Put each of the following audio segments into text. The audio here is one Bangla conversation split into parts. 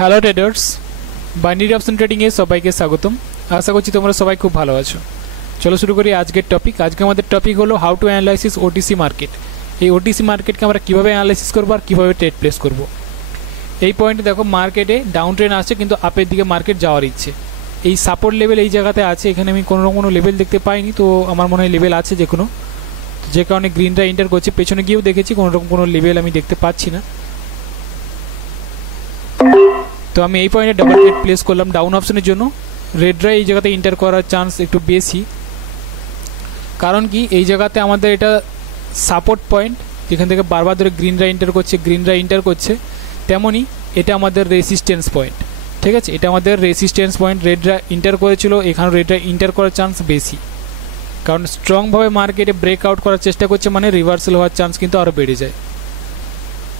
হ্যালো ট্রেডার্স, বাইনারি অপশন ট্রেডিংয়ে সবাইকে স্বাগতম। আশা করছি তোমরা সবাই খুব ভালো আছো। চলো শুরু করি আজকের টপিক। আজকে আমাদের টপিক হলো how to analysis OTC market. এই ওটিসি মার্কেটকে আমরা কীভাবে অ্যানালাইসিস করবো আর কীভাবে ট্রেড প্লেস করবো। এই পয়েন্টে দেখো, মার্কেটে ডাউন ট্রেন্ড আসছে কিন্তু আপের দিকে মার্কেট যাওয়ার ইচ্ছে। এই সাপোর্ট লেভেল এই জায়গাতে আছে, এখানে আমি কোনো লেভেল দেখতে পাইনি, তো আমার মনে হয় লেভেল আছে যে কারণে গ্রিনটা এন্টার করছে। পেছনে গিয়েও দেখেছি কোনো লেভেল আমি দেখতে পাচ্ছি না, তো আমি এই পয়েন্টে ডাবল ট্রেড প্লেস করলাম ডাউন অপশনের জন্য। রেডরা এই জায়গাতে এন্টার করার চান্স একটু বেশি, কারণ কি এই জায়গাতে আমাদের এটা সাপোর্ট পয়েন্ট, যেখান থেকে বারবার ধরে গ্রিনরা এন্টার করছে, তেমনই এটা আমাদের রেসিস্ট্যান্স পয়েন্ট। ঠিক আছে, এটা আমাদের রেসিস্ট্যান্স পয়েন্ট। রেডরা এন্টার করেছিল, এখানে রেডরা এন্টার করার চান্স বেশি, কারণ স্ট্রংভাবে মার্কেটে ব্রেকআউট করার চেষ্টা করছে, মানে রিভার্সাল হওয়ার চান্স কিন্তু আরও বেড়ে যায়।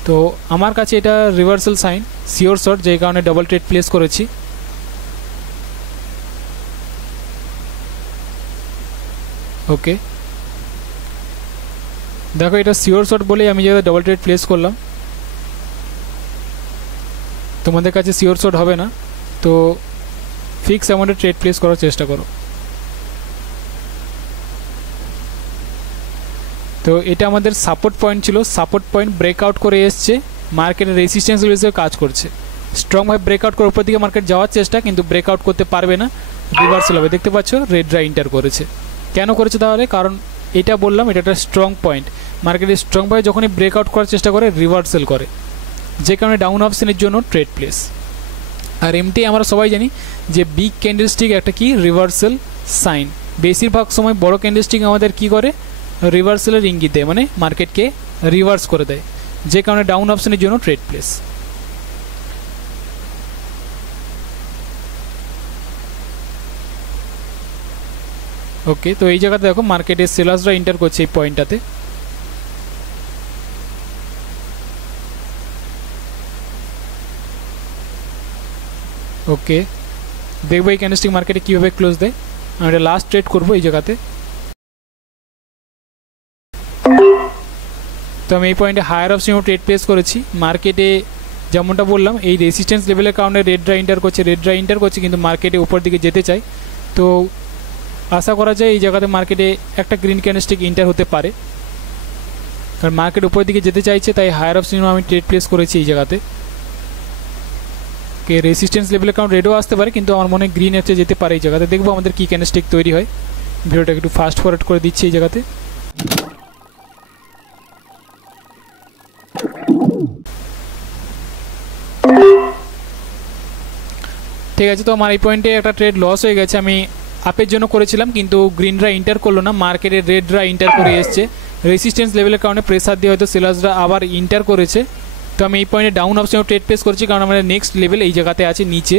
তো আমার কাছে এটা রিভার্সাল সাইন, শিওর শর্ট, যেই কারণে ডাবল ট্রেড প্লেস করেছি। ওকে, দেখো এটা শিওর শর্ট বলেই আমি যেটা ডাবল ট্রেড প্লেস করলাম। তোমাদের কাছে শিওর শর্ট হবে না, তো ফিক্স অ্যামাউন্টে ট্রেড প্লেস করার চেষ্টা করো। তো এটা আমাদের সাপোর্ট পয়েন্ট ছিল, সাপোর্ট পয়েন্ট ব্রেকআউট করে এসছে, মার্কেটের রেসিস্ট্যান্স হিসেবে কাজ করছে। স্ট্রংভাবে ব্রেকআউট করে উপর দিকে মার্কেট যাওয়ার চেষ্টা, কিন্তু ব্রেকআউট করতে পারবে না, রিভার্সাল হবে। দেখতে পাচ্ছ রেডরা এন্টার করেছে। কেন করেছে তাহলে? কারণ এটা বললাম, এটা একটা স্ট্রং পয়েন্ট। মার্কেটে স্ট্রংভাবে যখনই ব্রেকআউট করার চেষ্টা করে রিভার্সাল করে, যে কারণে ডাউন অপশনের জন্য ট্রেড প্লেস। আর এমটি আমরা সবাই জানি যে বিগ ক্যান্ডেলস্টিক একটা কি রিভার্সাল সাইন। বেশিরভাগ সময় বড় ক্যান্ডেলস্টিক আমাদের কি করে, রিভার্সালের ইঙ্গিত দেয়, মানে মার্কেটকে রিভার্স করে দেয়, যে কারণে ডাউন অপশনের জন্য ট্রেড প্লেস। ওকে, তো এই জায়গাতে দেখো মার্কেটের সেলার্সরা এন্টার করছে এই পয়েন্টটাতে। ওকে, দেখবো এই ক্যান্ডেলস্টিক মার্কেটে কীভাবে ক্লোজ দেয়। আমি এটা লাস্ট ট্রেড করবো এই জায়গাতে। তো আমি এই পয়েন্টে হায়ার অপশনেও ট্রেড প্লেস করেছি। মার্কেটে যেমনটা বললাম, এই রেসিস্ট্যান্স লেভেলের কারণে রেডরা এন্টার করছে, কিন্তু মার্কেটে উপর দিকে যেতে চাই। তো আশা করা যায় এই জায়গাতে মার্কেটে একটা গ্রিন ক্যান্ডেলস্টিক এন্টার হতে পারে, কারণ মার্কেট উপর দিকে যেতে চাইছে, তাই হায়ার অপশনেও আমি ট্রেড প্লেস করেছি এই জায়গাতে। রেসিস্ট্যান্স লেভেলের কারণ রেডও আসতে পারে, কিন্তু আমার মনে হয় গ্রিন এসে যেতে পারে এই জায়গাতে। দেখবো আমাদের কী ক্যান্ডেলস্টিক তৈরি হয়। ভিডিওটাকে একটু ফাস্ট ফরওয়ার্ড করে দিচ্ছি এই জায়গাতে। ঠিক আছে, তো আমার এই পয়েন্টে একটা ট্রেড লস হয়ে গেছে। আমি আপের জন্য করেছিলাম, কিন্তু গ্রিনরা এন্টার করলো না, মার্কেটের রেডরা এন্টার করে এসছে। রেসিস্ট্যান্স লেভেলের কারণে প্রেসার দিয়ে হয়তো সেলার্সরা আবার এন্টার করেছে। তো আমি এই পয়েন্টে ডাউন অপশনেও ট্রেড প্লেস করছি, কারণ আমাদের নেক্সট লেভেল এই জায়গাতে আছে নিচে।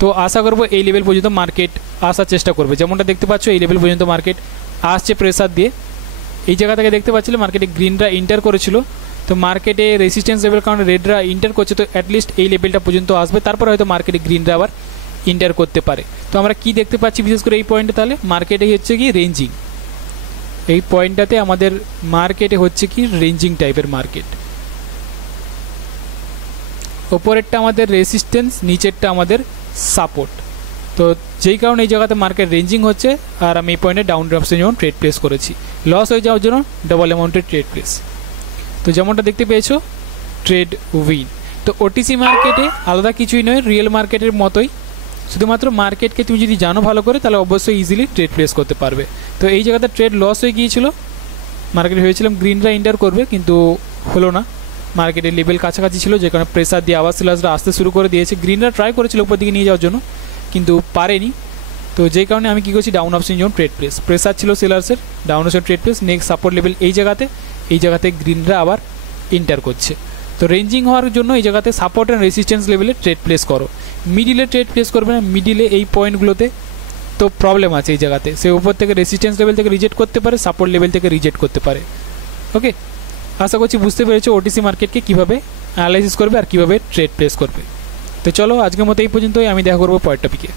তো আশা করবো এই লেভেল পর্যন্ত মার্কেট আসার চেষ্টা করবে। যেমনটা দেখতে পাচ্ছ এই লেভেল পর্যন্ত মার্কেট আসছে প্রেসার দিয়ে। এই জায়গা থেকে দেখতে পাচ্ছিল মার্কেটে গ্রিনরা এন্টার করেছিল, তো মার্কেটে রেসিস্ট্যান্স লেভেল কারণে রেডরা এন্টার করছে, তো অ্যাটলিস্ট এই লেভেলটা পর্যন্ত আসবে, তারপরে হয়তো মার্কেটে গ্রিনরা আবার এন্টার করতে পারে। তো আমরা কি দেখতে পাচ্ছি বিশেষ করে এই পয়েন্টে, তাহলে মার্কেটে হচ্ছে কি রেঞ্জিং। এই পয়েন্টটাতে আমাদের মার্কেটে হচ্ছে কি রেঞ্জিং টাইপের মার্কেট। ওপরেরটা আমাদের রেসিস্ট্যান্স, নিচেরটা আমাদের সাপোর্ট। তো যেই কারণে এই জায়গাতে মার্কেট রেঞ্জিং হচ্ছে, আর আমি এই পয়েন্টে ডাউন অপশনে যেমন ট্রেড প্লেস করেছি, লস হয়ে যাওয়ার জন্য ডাবল অ্যামাউন্টের ট্রেড প্লেস। তো যেমনটা দেখতে পেয়েছো ট্রেড উইন। তো ওটিসি মার্কেটে আলাদা কিছুই নয়, রিয়েল মার্কেটের মতোই, শুধুমাত্র মার্কেটকে তুমি যদি জানো ভালো করে, তাহলে অবশ্যই ইজিলি ট্রেড প্লেস করতে পারবে। তো এই জায়গাতে ট্রেড লস হয়ে গিয়েছিল, মার্কেটে ভেবেছিলাম গ্রিনরা এন্টার করবে, কিন্তু হলো না। মার্কেটের লেভেল কাছাকাছি ছিল, যে কারণে প্রেসার দিয়ে আবার সেলার্সরা আসতে শুরু করে দিয়েছে। গ্রিনরা ট্রাই করেছিল উপর দিকে নিয়ে যাওয়ার জন্য, কিন্তু পারেনি। তো যেই কারণে আমি কী করছি, ডাউন অপশন যেমন ট্রেড প্লেস, প্রেসার ছিল সেলার্সের, down option trade place. Next support level এই জায়গাতে গ্রিনরা আবার এন্টার করছে। তো রেঞ্জিং হওয়ার জন্য এই জায়গাতে সাপোর্ট অ্যান্ড রেসিস্ট্যান্স লেভেলে ট্রেড প্লেস করো। মিডিলে ট্রেড প্লেস করবে না, মিডিলে এই পয়েন্টগুলোতে তো প্রবলেম আছে। এই জায়গাতে সে উপর থেকে রেসিস্ট্যান্স লেভেল থেকে রিজেক্ট করতে পারে, সাপোর্ট লেভেল থেকে রিজেক্ট করতে পারে। ওকে, আশা করছি বুঝতে পেরেছো ওটিসি মার্কেটকে কীভাবে অ্যানালাইসিস করবে আর কীভাবে ট্রেড প্লেস করবে। তো চলো আজকের মতো এই পর্যন্তই, আমি দেখা করবো পরের টপিকে।